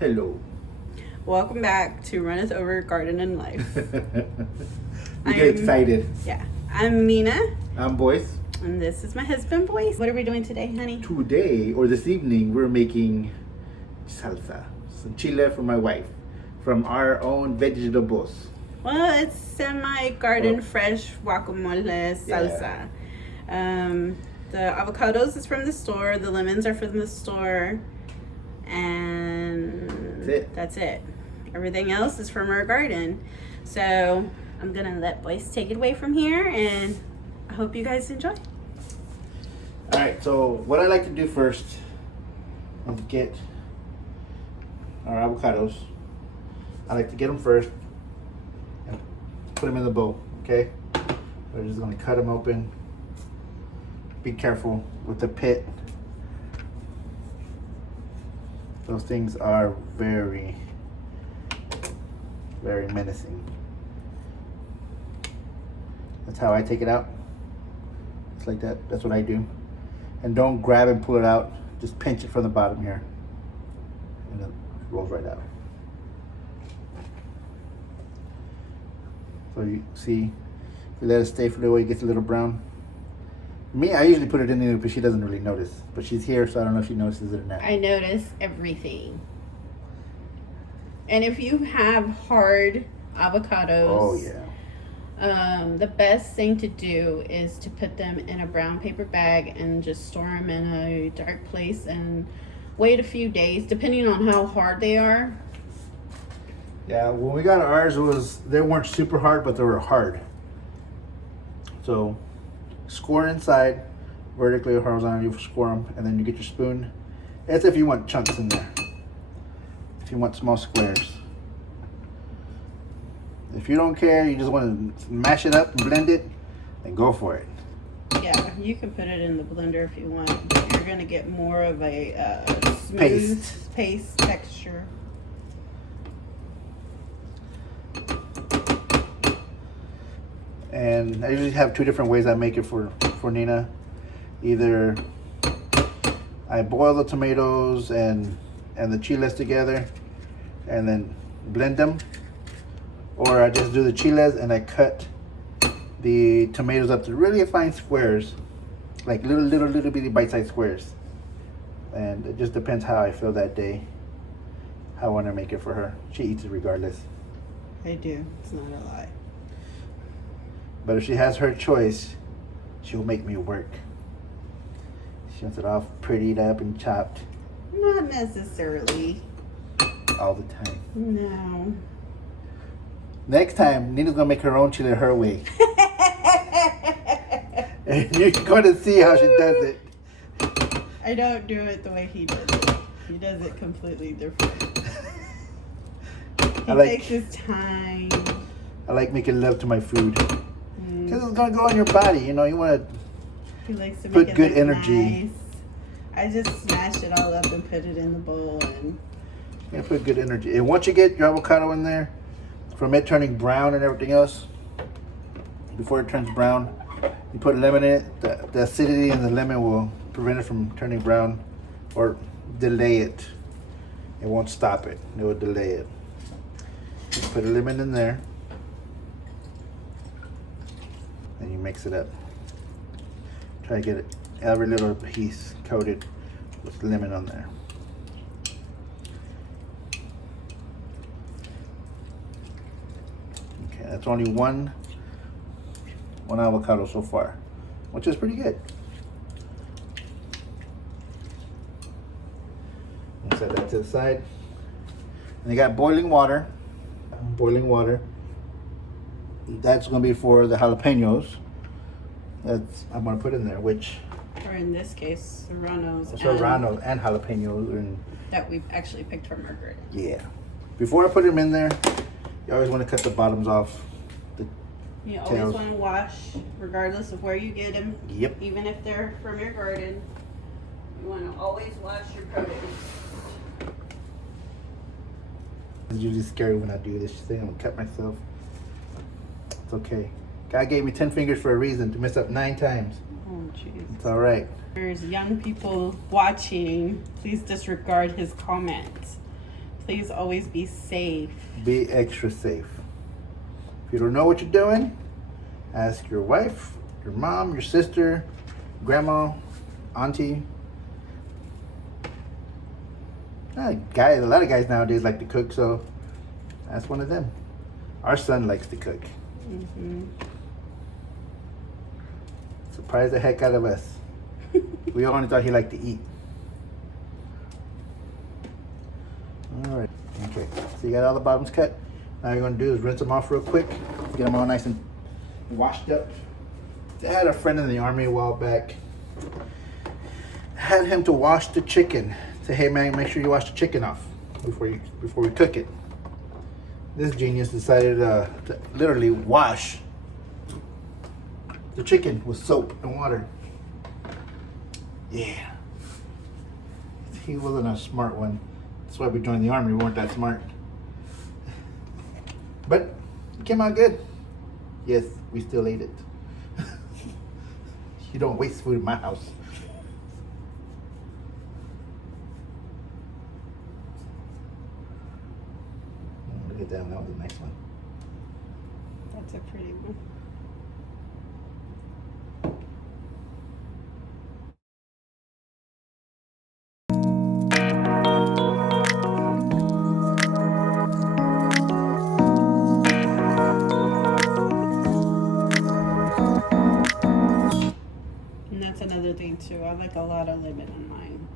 Hello. Welcome back to Runneth Over Garden Life. You get excited. Yeah. I'm Nina. I'm Boyce. And this is my husband, Boyce. What are we doing today, honey? Today, or this evening, we're making salsa. Some chile for my wife. From our own vegetables. Well, it's semi-garden fresh guacamole salsa. The avocados is from the store. The lemons are from the store. And that's it. Everything else is from our garden. So I'm gonna let Boyce take it away from here, and I hope you guys enjoy. All right, so what I like to do first is get our avocados. I like to get them first and put them in the bowl, okay? We're just gonna cut them open. Be careful with the pit. Those things are very, very menacing. That's how I take it out. It's like that. That's what I do. And don't grab and pull it out. Just pinch it from the bottom here. And it rolls right out. So you see, if you let it stay for a little while, it gets a little brown. Me, I usually put it in there, but she doesn't really notice. But she's here, so I don't know if she notices it or not. I notice everything. And if you have hard avocados, oh yeah, the best thing to do is to put them in a brown paper bag and just store them in a dark place and wait a few days, depending on how hard they are. Yeah, when we got ours, they weren't super hard, but they were hard. So score inside, vertically or horizontally, you score them, and then you get your spoon. That's if you want chunks in there. If you want small squares. If you don't care, you just want to mash it up and blend it, then go for it. Yeah, you can put it in the blender if you want. You're going to get more of a smooth paste texture. And I usually have two different ways I make it for Nina. Either I boil the tomatoes and the chiles together and then blend them, or I just do the chiles and I cut the tomatoes up to really fine squares, like little bitty bite-sized squares. And it just depends how I feel that day, how I want to make it for her. She eats it regardless. I do. It's not a lie. But if she has her choice, she'll make me work. She wants it all prettied up and chopped. Not necessarily. All the time. No. Next time, Nina's gonna make her own chili her way. And you're gonna see how she does it. I don't do it the way he does it. He does it completely different. He takes his time. I like making love to my food. Because it's going to go on your body, you know, you want to put good energy. Nice. I just smash it all up and put it in the bowl. And you put good energy. And once you get your avocado in there, from it turning brown and everything else, before it turns brown, you put lemon in it. The acidity in the lemon will prevent it from turning brown or delay it. It won't stop it. It will delay it. You put a lemon in there. And you mix it up. Try to get it, every little piece coated with lemon on there. Okay, that's only one avocado so far, which is pretty good. Set that to the side. And you got boiling water. Boiling water. That's going to be for the jalapenos. That's I'm going to put in there, which, or in this case, serranos. Serranos and jalapenos, and that we've actually picked from our garden. Yeah. Before I put them in there, you always want to cut the bottoms off. You always want to wash, regardless of where you get them. Yep. Even if they're from your garden, you want to always wash your produce. It's usually scary when I do this thing. I'm going to cut myself. It's okay. God gave me 10 fingers for a reason, to mess up 9 times. Oh, jeez. It's all right. There's young people watching. Please disregard his comments. Please always be safe. Be extra safe. If you don't know what you're doing, ask your wife, your mom, your sister, grandma, auntie. A lot of guys nowadays like to cook, so ask one of them. Our son likes to cook. Surprised the heck out of us. We only thought he liked to eat. All right. Okay. So you got all the bottoms cut. Now you're gonna do is rinse them off real quick. Get them all nice and washed up. I had a friend in the army a while back. Had him to wash the chicken. Say, hey man, make sure you wash the chicken off before we cook it. This genius decided to literally wash the chicken with soap and water. Yeah. He wasn't a smart one. That's why we joined the army. We weren't that smart. But it came out good. Yes, we still ate it. You don't waste food in my house. Oh, look at that one. That was a nice one. That's a pretty one. And that's another thing too. I like a lot of lemon on mine.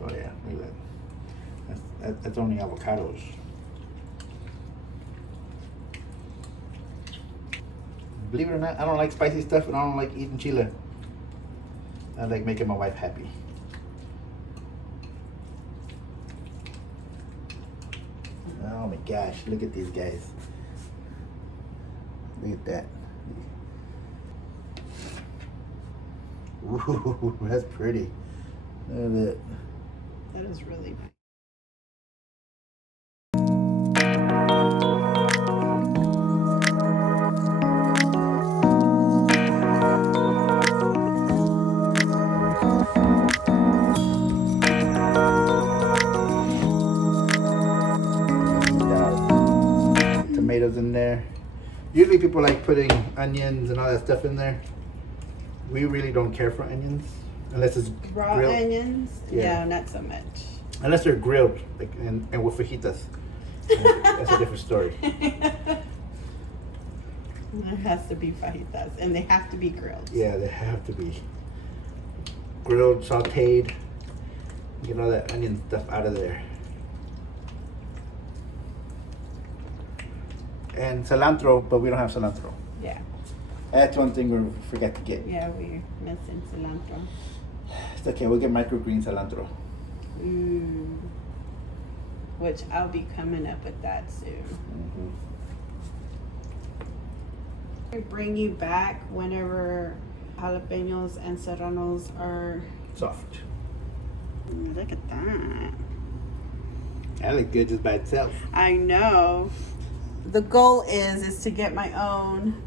Oh yeah, look at that. That's only avocados. Believe it or not, I don't like spicy stuff and I don't like eating chile. I like making my wife happy. Oh my gosh, look at these guys. Look at that. Ooh, that's pretty. Look at that. That is really nice. Tomatoes in there. Usually people like putting onions and all that stuff in there. We really don't care for onions unless it's Raw grilled. onions? Yeah. No, not so much. Unless they're grilled, like and with fajitas. That's a different story. There has to be fajitas, and they have to be grilled. Yeah, they have to be grilled, sauteed. Get all that onion stuff out of there. And cilantro, but we don't have cilantro. Yeah. That's one thing we forgot to get. Yeah, we're missing cilantro. It's okay, we'll get microgreen cilantro. Which I'll be coming up with that soon. I bring you back whenever jalapenos and serranos are Soft. Look at that. That looks good just by itself. I know. The goal is to get my own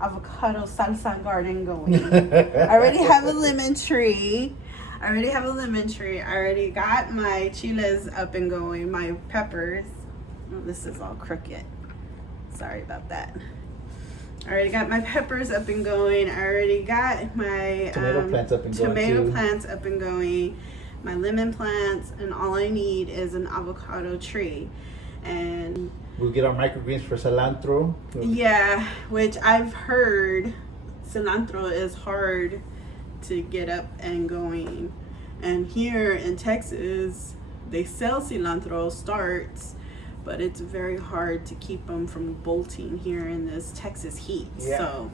avocado salsa garden going. I already have a lemon tree. I already got my chiles up and going, my peppers. Oh, this is all crooked. Sorry about that. I already got my peppers up and going. I already got my tomato plants up and going. My lemon plants, and all I need is an avocado tree. And we'll get our microgreens for cilantro. yeah, which I've heard cilantro is hard to get up and going. And here in Texas, they sell cilantro starts, but it's very hard to keep them from bolting here in this Texas heat. Yeah. So,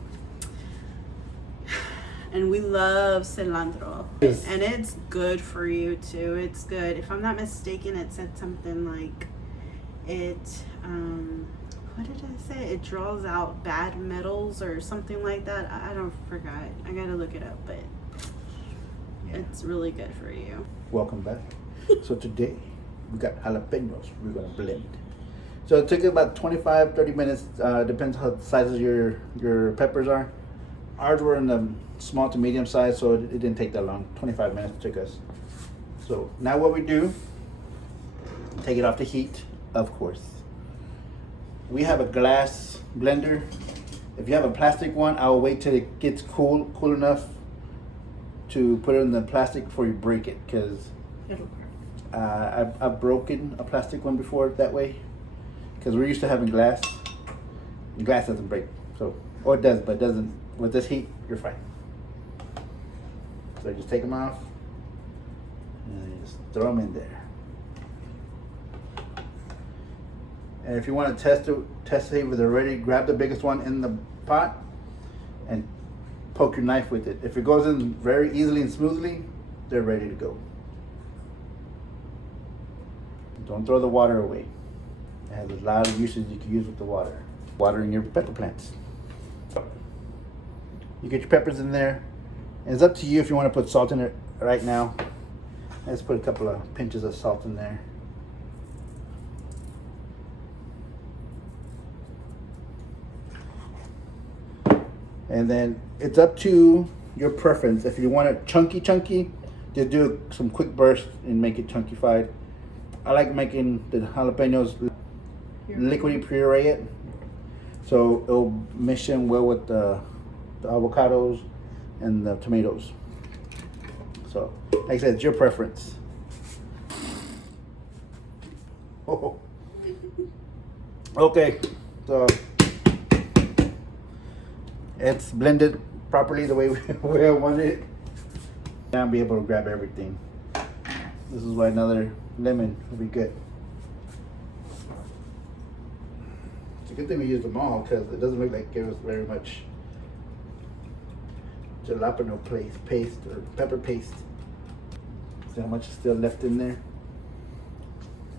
and we love cilantro. Yes. And it's good for you too. It's good. If I'm not mistaken, it said something like it, what did I say? It draws out bad metals or something like that. I don't forgot. I gotta look it up, but yeah, it's really good for you. Welcome back. So today we got jalapenos we're gonna blend. So it took about 25-30 minutes, depends how the sizes your peppers are. Ours were in the small to medium size, so it didn't take that long. 25 minutes it took us. So now what we do, take it off the heat, of course. We have a glass blender. If you have a plastic one, I'll wait till it gets cool enough to put it in the plastic before you break it, because I've broken a plastic one before that way, because we're used to having glass. Glass doesn't break, so, or it does, but it doesn't. With this heat, you're fine. So just take them off and just throw them in there. And if you want to test it with already, grab the biggest one in the pot and poke your knife with it. If it goes in very easily and smoothly, they're ready to go. Don't throw the water away. It has a lot of uses you can use with the water. Watering your pepper plants. You get your peppers in there. And it's up to you if you want to put salt in it right now. Let's put a couple of pinches of salt in there. And then it's up to your preference. If you want it chunky, just do some quick bursts and make it chunkified. I like making the jalapenos liquidy puree it, so it'll mix in well with the avocados and the tomatoes. So, like I said, it's your preference. Oh. Okay, so it's blended properly the way I want it. I'll be able to grab everything. This is why another lemon will be good. It's a good thing we used them all, because it doesn't look like it was very much jalapeno paste or pepper paste. See how much is still left in there?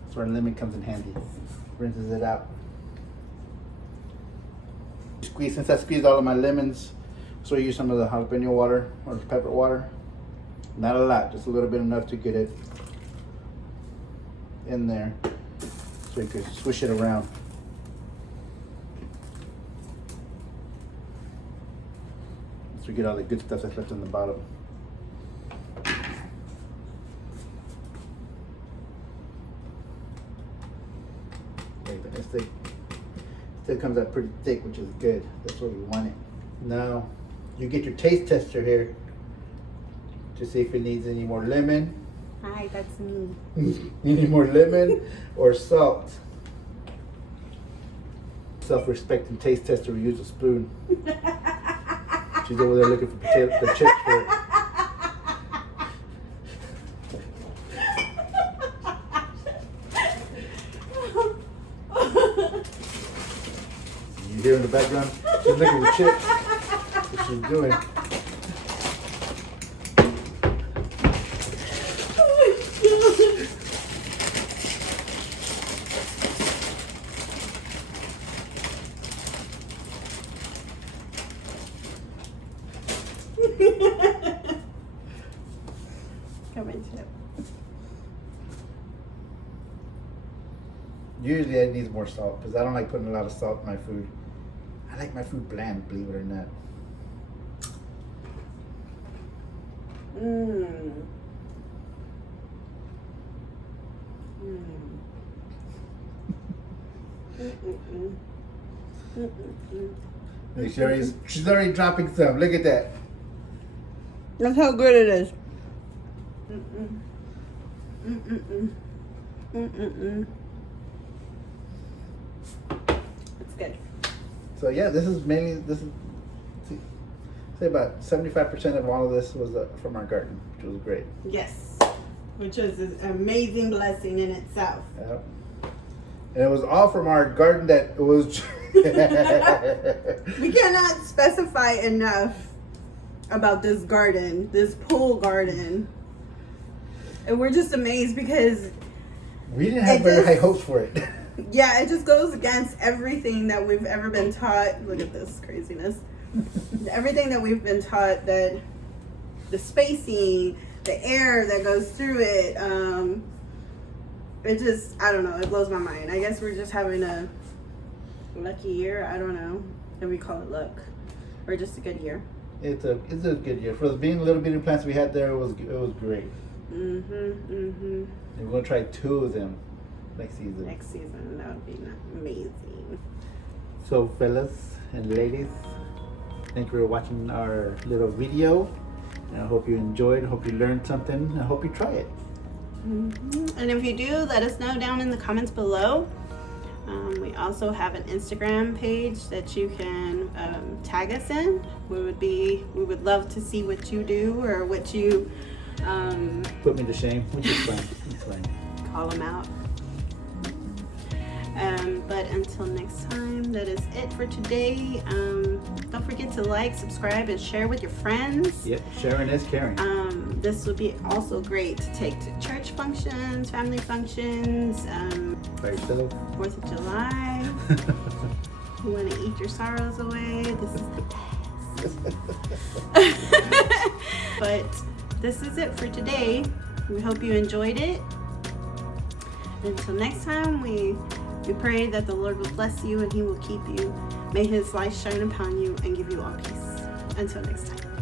That's where lemon comes in handy. Rinses it out. Since I squeezed all of my lemons, so I use some of the jalapeno water or the pepper water. Not a lot, just a little bit, enough to get it in there, so you can swish it around. So we get all the good stuff that's left in the bottom. It still comes out pretty thick, which is good. That's what we want it. Now, you get your taste tester here to see if it needs any more lemon. Hi, that's me. Any more lemon or salt? Self-respecting taste tester will use a spoon. She's over there looking for the chips for it. You hear in the background? She's looking for chips. That's what she's doing. Come into it. Usually I need more salt, because I don't like putting a lot of salt in my food. I like my food bland, believe it or not. She's already dropping some. Look at that. That's how good it is. It's good. So yeah, this is say about 75% of all of this was from our garden, which was great. Yes, which is an amazing blessing in itself. Yep. And it was all from our garden that was. We cannot specify enough about this garden, this pool garden. And we're just amazed because we didn't have very high hopes for it. Yeah, it just goes against everything that we've ever been taught. Look at this craziness. Everything that we've been taught, that the spacing, the air that goes through it, it just, I don't know, it blows my mind. I guess we're just having a lucky year. I don't know if we call it luck, or just a good year. It's a good year. For being the little bitty plants we had there, it was great. And we're gonna try 2 of them next season. Next season, that would be amazing. So, fellas and ladies, thank you for watching our little video. And I hope you enjoyed. I hope you learned something. I hope you try it. And if you do, let us know down in the comments below. We also have an Instagram page that you can tag us in. We would love to see what you do or what you Put me to shame, which is fine. It's fine. call them out. But until next time, that is it for today. Don't forget to like, subscribe, and share with your friends. Yep, sharing is caring. This would be also great to take to church functions, family functions, By yourself. 4th of July. You want to eat your sorrows away. This is the best. But this is it for today. We hope you enjoyed it. Until next time, we pray that the Lord will bless you and He will keep you. May His light shine upon you and give you all peace. Until next time.